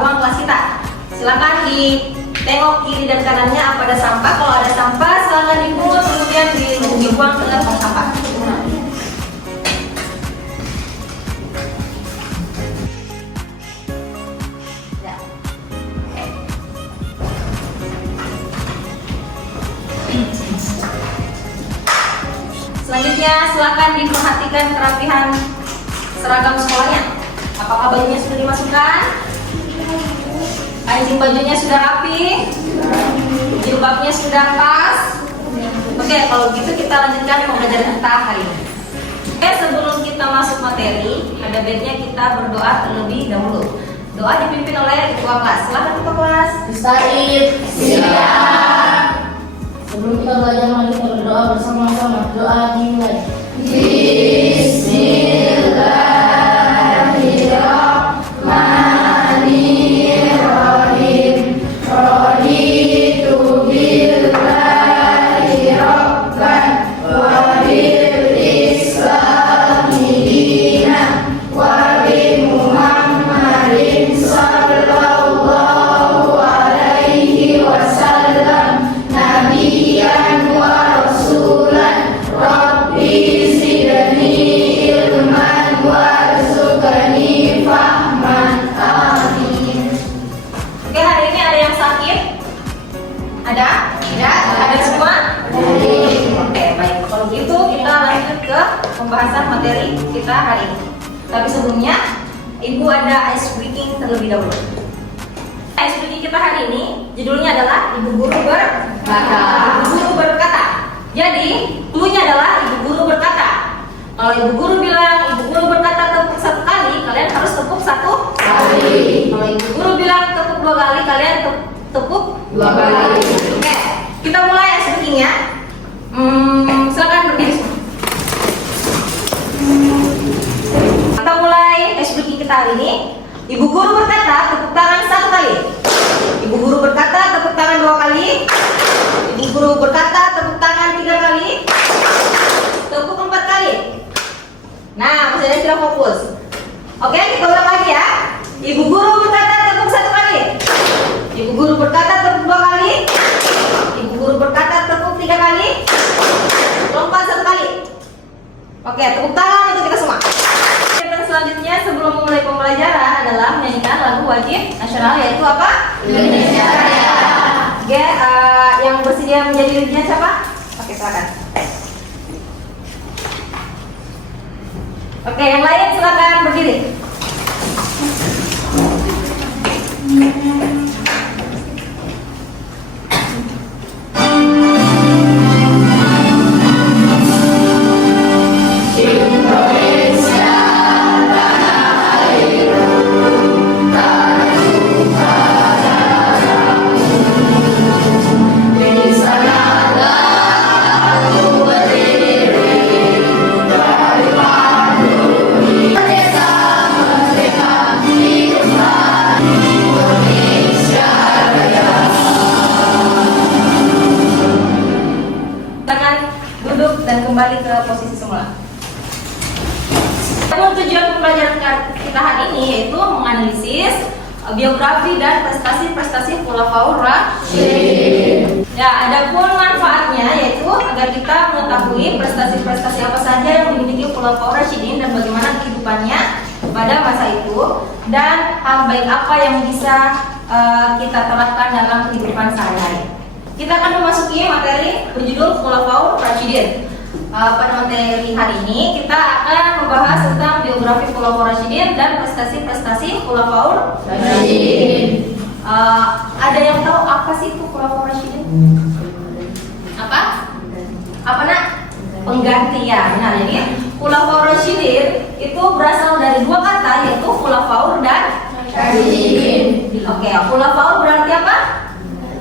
ruang kelas kita. Silakan ditengok kiri dan kanannya apa ada sampah. Kalau ada sampah silakan dipungut kemudian dibuang ke tong sampah. Selanjutnya silakan diperhatikan kerapihan seragam sekolahnya. Apakah bajunya sudah dimasukkan? Kancing bajunya sudah rapi? Jilbabnya sudah pas? Oke, kalau gitu kita lanjutkan pembelajaran kita hari ini. Oke, sebelum kita masuk materi, ada baiknya kita berdoa terlebih dahulu. Doa dipimpin oleh ketua kelas. Silakan ketua kelas. Ustadz, siap. Sebelum kita belajar, mari kita berdoa bersama-sama. Doa dimulai. Bismillahirrahmanirrahim. Raditu billahi rabban wa bil islami dinan wa bi Muhammadin sallallahu alaihi wasallam nabiyan wa rasulan. Rabbi zidni ilman warzuqni fahman. Amin. Oke, hari ini ada yang sakit? Ada? Tidak? Ada semua? Oke, baik. Kalau gitu kita lanjut ke pembahasan materi kita hari ini. Tapi sebelumnya, Ibu ada ice breaking terlebih dahulu. Ice breaking kita hari ini judulnya adalah Ibu Guru berkata. Ibu Guru berkata. Jadi, cluenya adalah Ibu Guru berkata. Kalau Ibu Guru bilang Ibu Guru berkata tepuk satu kali, kalian harus tepuk satu kali. Kalau Ibu Guru bilang tepuk dua kali, kalian tepuk dua kali. Oke, kita mulai ice breaking-nya. Silakan berdiri semua. Kita mulai ice breaking kita hari ini. Ibu Guru berkata tepuk tangan satu kali. Ibu Guru berkata tepuk tangan dua kali. Ibu Guru berkata tepuk tangan tiga kali. Tepuk empat kali. Nah, masih ada yang tidak fokus. Oke, kita ulang lagi ya. Ibu Guru berkata tepuk satu kali. Ibu Guru berkata tepuk dua kali. Ibu Guru berkata tepuk tiga kali. Lompat satu kali. Oke, tepuk tangan untuk kita semua. Dan selanjutnya sebelum memulai pembelajaran adalah menyanyikan lagu wajib nasional, yaitu apa? Indonesia Raya. Oke, yang bersedia menjadi dirinya siapa? Oke, silakan. Oke, yang lain silakan berdiri. Indonesia tanah airku, tanahku padamu. Di sanalah aku berdiri dari padu. Merdeka, merdeka, hiduplah Indonesia Raya. Silakan duduk dan kembali ke posisi semula. Tujuan pembelajaran kita hari ini yaitu menganalisis biografi dan prestasi-prestasi Khulafaur Rasyidin. Ya, adapun manfaatnya yaitu agar kita mengetahui prestasi-prestasi apa saja yang dimiliki Khulafaur Rasyidin dan bagaimana kehidupannya pada masa itu, dan hal baik apa yang bisa kita terapkan dalam kehidupan sehari-hari. Kita akan memasuki materi berjudul Khulafaur Rasyidin. Pada materi hari ini kita akan membahas tentang biografi Khulafaur Rasyidin dan prestasi-prestasi Khulafaur Rasyidin. Ada yang tahu apa sih itu Khulafaur Rasyidin? Apa? Apa nak? Pengganti, ya, benar. Ini Khulafaur Rasyidin itu berasal dari dua kata, yaitu Khulafaur dan Rasyidin. Oke, Khulafaur berarti apa?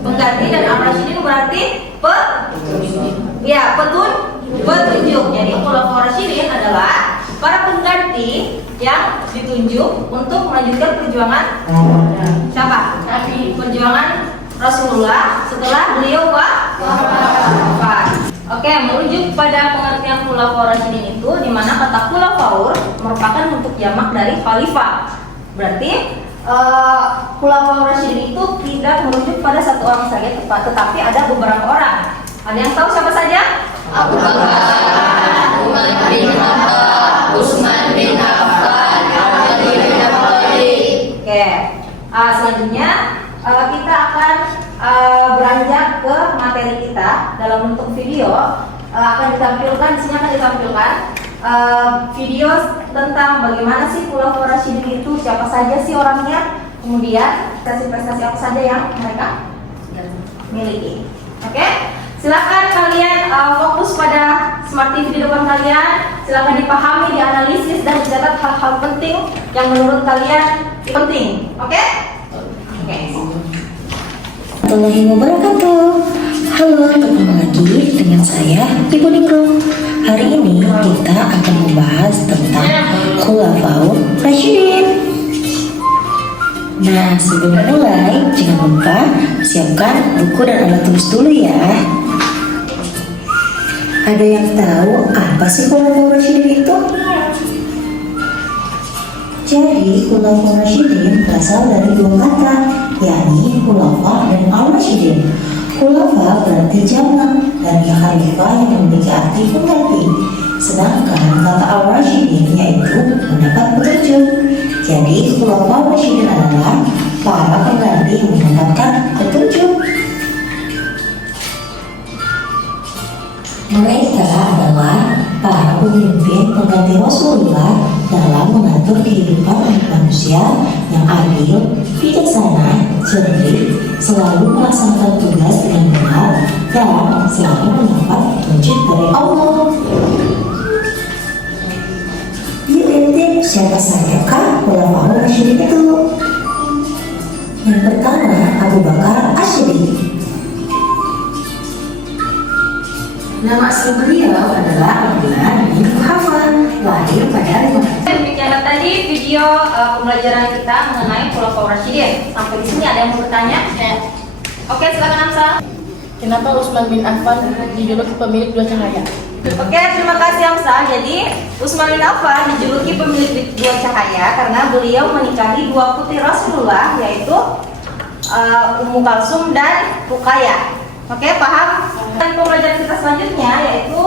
Pengganti, dan Ar-Rasyidin berarti petunjuk. Jadi Khulafaur Rasyidin adalah para pengganti yang ditunjuk untuk melanjutkan perjuangan siapa? Perjuangan Rasulullah setelah beliau wafat. Oke, merujuk pada pengertian Khulafaur Rasyidin itu, di mana kata khulafaur merupakan bentuk jamak dari khalifah. Berarti Khulafaur Rasyidin itu tidak merujuk pada satu orang saja, tetapi ada beberapa orang. Ada yang tahu siapa saja? Abu Bakar, Umar bin Khattab, Utsman bin Affan, Ali bin Abi Thalib. Oke. Selanjutnya kita akan beranjak ke materi kita dalam bentuk video. Akan ditampilkan, di sini akan ditampilkan video tentang bagaimana sih Khulafaur Rasyidin itu, siapa saja sih orangnya, kemudian prestasi-prestasi apa saja yang mereka miliki. Oke, silakan kalian fokus pada smart TV di depan kalian. Silakan dipahami, dianalisis, dan dicatat hal-hal penting yang menurut kalian penting. Oke? Oke. Warahmatullahi wabarakatuh. Halo, ketemu lagi dengan saya Ibu Ningrum. Hari ini kita akan membahas tentang Khulafaur Rasyidin. Nah, sebelum mulai jangan lupa siapkan buku dan alat tulis dulu ya. Ada yang tahu apa sih Khulafaur Rasyidin itu? Jadi, Khulafaur Rasyidin berasal dari dua kata, yakni khulafa dan al-rasyidin. Khulafa berarti jamak dan khalifah yang memiliki arti pengganti. Sedangkan kata al-rasyidin yaitu mendapat petunjuk. Jadi, Khulafaur Rasyidin adalah para pengganti yang mendapatkan petunjuk. Mereka adalah para pemimpin pengganti Rasulullah dalam mengatur kehidupan manusia yang adil, bijaksana, cerdik, selalu melaksanakan tugas dengan benar, dan selalu mendapat petunjuk dari Allah. Yuk, siapa sajakah Khulafaur Rasyidin itu? Yang pertama, Abu Bakar As-Siddiq. Nama asli beliau adalah Abdullah bin Quhafa, lahir pada 5. Demikianlah tadi video pembelajaran kita mengenai Khulafaur Rasyidin. Sampai di sini ada yang mau bertanya? Oke, silakan Amsa. Kenapa Utsman bin Affan dijuluki pemilik dua cahaya? Oke, terima kasih Amsa. Jadi Utsman bin Affan dijuluki pemilik dua cahaya karena beliau menikahi dua putri Rasulullah, yaitu Ummu Kalsum dan Ruqayyah. Oke, paham? Dan pembelajaran kita selanjutnya yaitu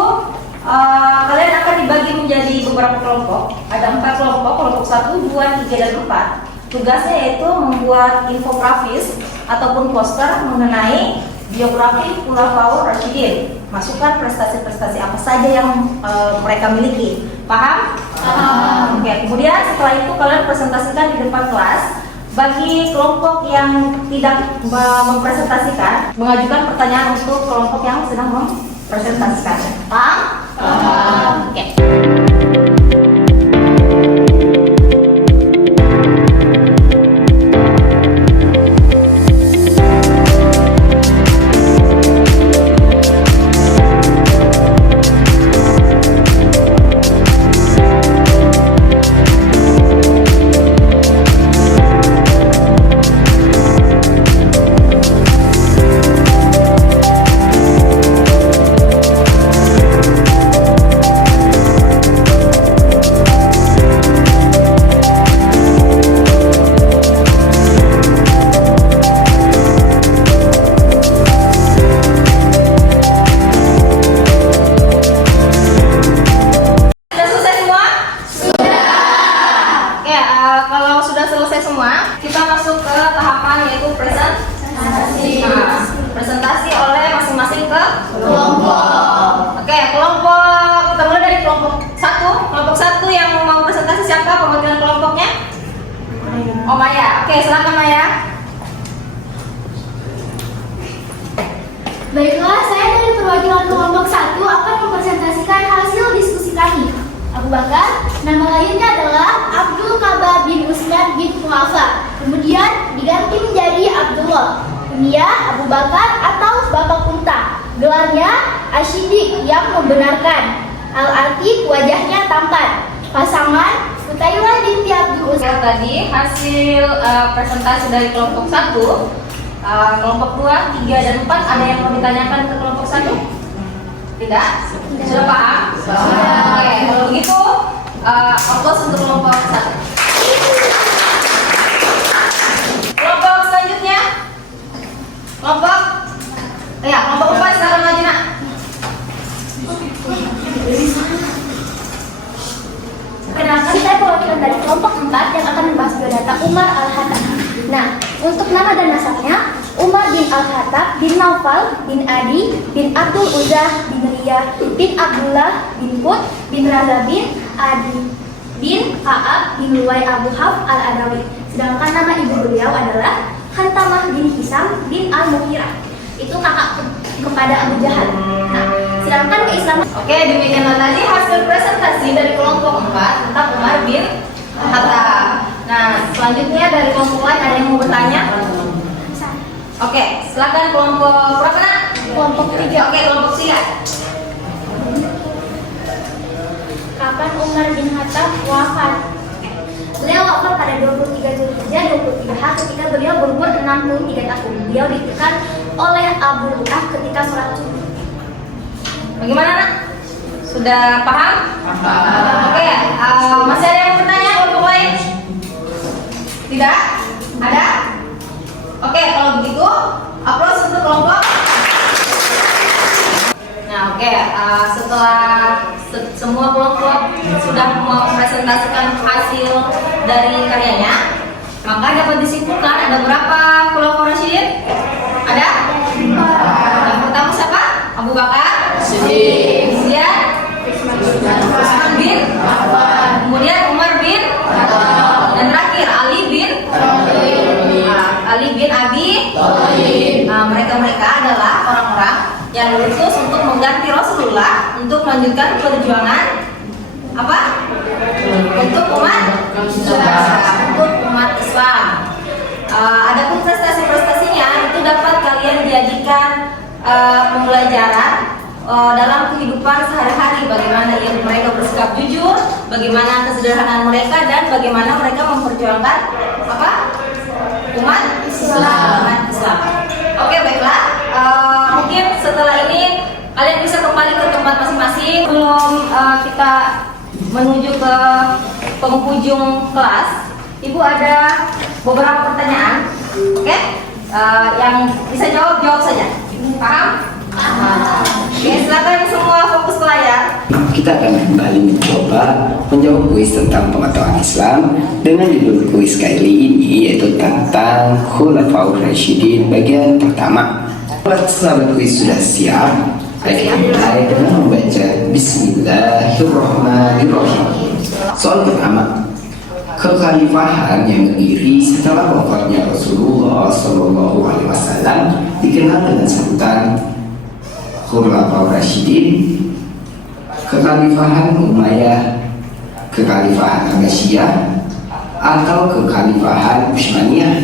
kalian akan dibagi menjadi beberapa kelompok. Ada 4 kelompok, kelompok 1, 2, 3, dan 4. Tugasnya yaitu membuat infografis ataupun poster mengenai biografi Khulafaur Rasyidin. Masukkan prestasi-prestasi apa saja yang mereka miliki. Paham? Paham. Oke, kemudian setelah itu kalian presentasikan di depan kelas. Bagi kelompok yang tidak mempresentasikan, mengajukan pertanyaan untuk kelompok yang sedang mempresentasikan. Paham? Paham. Oke. Presentasi oleh masing-masing ke kelompok. Oke, kelompok kita mulai dari kelompok 1. Kelompok 1 yang mau presentasi siapa pembagian kelompoknya? Oh, Maya. Oke, silakan Maya. Baiklah, saya dari perwakilan kelompok 1 akan mempresentasikan hasil diskusi kami. Abu Bakar, nama lainnya adalah Abdul Ka'bah bin Utsman bin Khuwafa. Kemudian diganti menjadi Abdullah. Kunyah Abu Bakar atau Bapak Unta. Gelarnya Asyidik yang membenarkan. Al-Atik wajahnya tampan. Pasangan Kutailah binti Abdul Uzza. Tadi hasil presentasi dari kelompok 1. Kelompok 2, 3, dan 4 ada yang mau ditanyakan ke kelompok 1? Tidak? Sudah paham? Oke, kalau begitu applause untuk kelompok 1. Kelompok kelompok 4 sekarang lagi nak. Perkenalkan, saya perwakilan dari kelompok 4 yang akan membahas biodata Umar Al-Khattab. Nah, untuk nama dan nasabnya, Umar bin Al-Khattab bin Naufal bin Adi bin Abdul Uzzah bin Riyah bin Abdullah bin Qut bin Raza bin Adi bin Ka'ab bin Luwai Abu Haf Al-Adawi. Sedangkan nama ibu beliau adalah Khantamah bin Hisam bin Al-Mughirah. Itu kakak kepada Abu Jahal. Nah, sedangkan keislaman. Oke, demikianlah tadi hasil presentasi dari kelompok 4 tentang Umar bin Khattab. Nah, selanjutnya dari kelompok lain ada yang mau bertanya? Oke, silakan kelompok berapa nak? Kelompok 3. Oke, kelompok 3. Kapan Umar bin Khattab wafat? Beliau wafat pada 23 Zulhijjah 23H ketika beliau berumur 63 tahun. Beliau ditekan oleh Abu Lu'ah ketika sholat subuh. Bagaimana nak? Sudah paham? Oke, masih ada yang bertanya kelompok lain? Tidak? Ada? Oke, kalau begitu aplaus untuk kelompok. Nah, oke, setelah semua kelompok sudah mempresentasikan hasil dari karyanya, maka dapat disimpulkan ada berapa khulafaur rasyidin? Ada? Yang pertama siapa? Abu Bakar Siddiq, kemudian Utsman bin Affan, kemudian Umar bin Khattab, dan terakhir Ali bin Abi Thalib. Nah, mereka adalah orang-orang yang diutus untuk mengganti Rasulullah untuk melanjutkan perjuangan apa? Untuk umat Islam. Adapun prestasi-prestasinya itu dapat kalian jadikan pembelajaran dalam kehidupan sehari-hari, bagaimana mereka bersikap jujur, bagaimana kesederhanaan mereka, dan bagaimana mereka memperjuangkan apa? Umat Islam. Oke, baiklah. Mungkin setelah ini kalian bisa kembali ke tempat masing-masing. Sebelum kita menuju ke penghujung kelas, Ibu ada beberapa pertanyaan. Oke? Yang bisa jawab saja. Paham? Oke, silakan semua fokus ke layar. Kita akan kembali mencoba menjawab kuis tentang pengetahuan Islam dengan judul kuis kali ini, yaitu tentang Khulafaur Rasyidin bagian pertama. Sahabat kuis sudah siap? Ayo kita mulai dengan membaca Bismillahirrahmanirrahim. Soal pertama, kekhalifahan yang berdiri setelah wafatnya Rasulullah SAW dikenal dengan sebutan Khulafaur Rasyidin, kekhalifahan Umayyah, kekhalifahan Abbasiyah, atau kekhalifahan Utsmaniyah.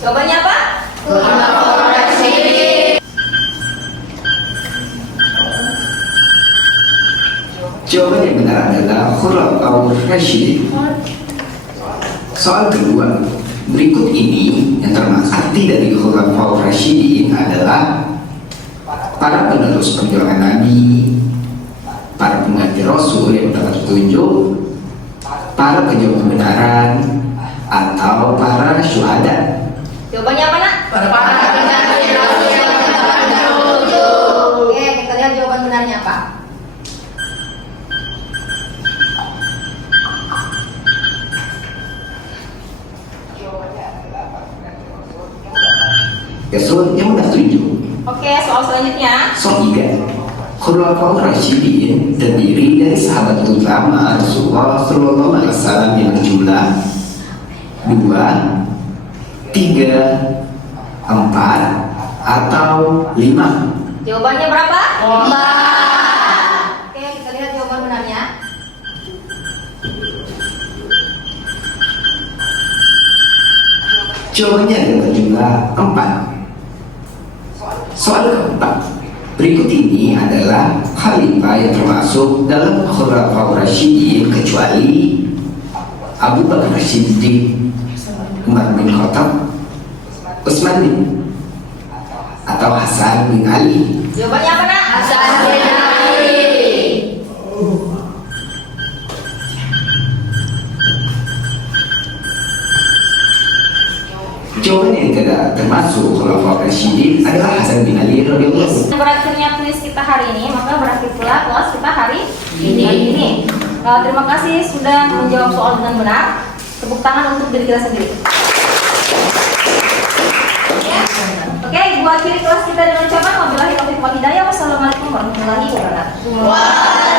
Jawabannya apa? Khulafaur Rasyidin. Jawaban yang benar adalah Khulafaur Rasyidin. Soal kedua, berikut ini yang termasuk arti dari Khulafaur Rasyidin adalah para penerus perjuangan Nabi, para pengganti Rasul yang mendapat petunjuk, para pejuang kebenaran, atau para syuhada. Jawabannya apa nak? Para pengganti Rasul yang mendapat petunjuk. Oke, kita lihat jawaban benarnya apa. Ya, soal yang benar 7. Oke, soal selanjutnya. Soal 3, Khulafaur Rasyidin terdiri dari sahabat utama Rasulullah SAW yang berjumlah 2, 3, 4, atau 5. Jawabannya berapa? 4. Oke, kita lihat jawaban benarnya. Jawabannya adalah berjumlah 4. Soal keempat, berikut ini adalah khalifah yang termasuk dalam Khulafaur Rasyidin kecuali Abu Bakar Siddiq, Umar bin Khattab, Utsman bin atau Hasan bin Ali. Jawabannya apa nak? Hasan bin Ali. Jawaban yang tidak termasuk Khulafaur Rasyidin adalah Hasan bin Ali radhiyallahu anhu. Berakhirnya kuis kita hari ini, maka berakhir pula kelas kita hari ini. Terima kasih sudah menjawab soal dengan benar. Tepuk tangan untuk diri kita sendiri. Oke, gua akhiri kelas kita dengan ucapan wabillahi taufiq wal hidayah. Wassalamualaikum warahmatullahi wabarakatuh.